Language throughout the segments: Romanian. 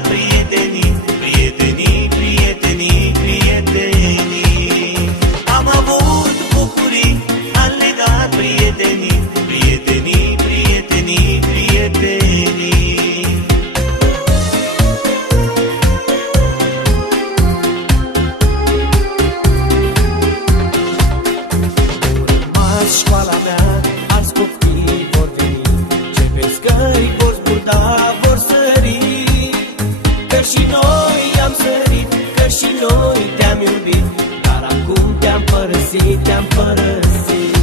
legat prietenii, prietenii, prietenii, prietenii. Am avut bucurii, am legat prietenii, prietenii, prietenii, prietenii. Urmați școala mea, alți copii vor veni, ce pe scări vor zburda, vor sări. Că și noi am sărit, că și noi te-am iubit, dar acum te-am părăsit, te-am părăsit.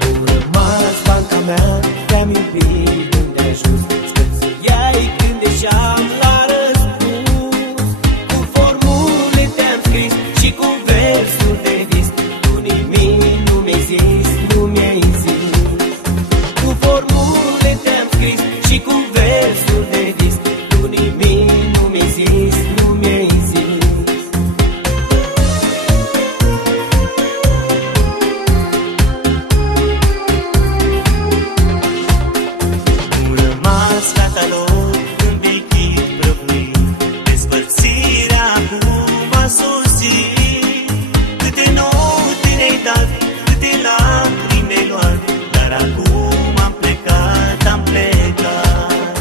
Nu rămas banca mea, te-am iubit unde ajuns, scârțâiai când ieșeam la răspuns. Cu formule te-am scris și cu versuri de vis, tu nimic nu mi-ai zis, nu mi-ai zis. Cu formule te-am scris și cu versuri de vis, tu nimic nu mi-ai zis, nu mi-ai zis. Nu rămas catalog învechit, prăbuit, despărțirea acum a sosit. Câte note ne-ai dat, câte lacrimi ne-ai luat, dar acum am plecat, am plecat.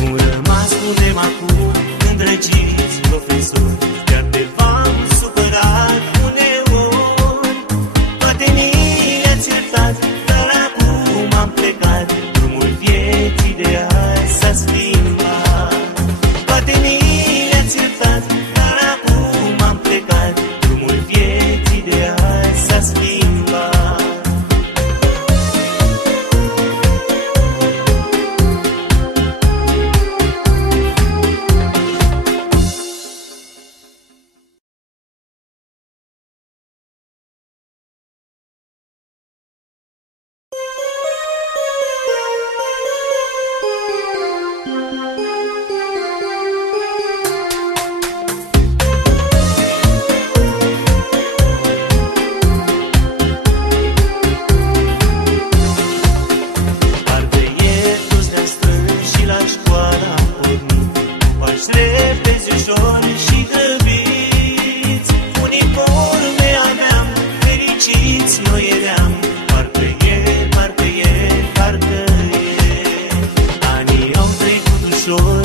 Nu rămas punem acum îndrăgiți profesori, chiar te v-am supărat uneori. Poate ni le-ați iertat, dar acum am plecat, drumul vieții de azi s-a schimbat. Poate ni le-ați iertat, dar acum am plecat, drumul vieții de azi s-a schimbat. Parcă ieri toți ne-am strâns și la școală am pornit, pași repezi ușor și grăbiți. Uniforme aveam, fericiți noi eram, parcă ieri, parcă ieri, parcă ieri. Anii au trecut ușor,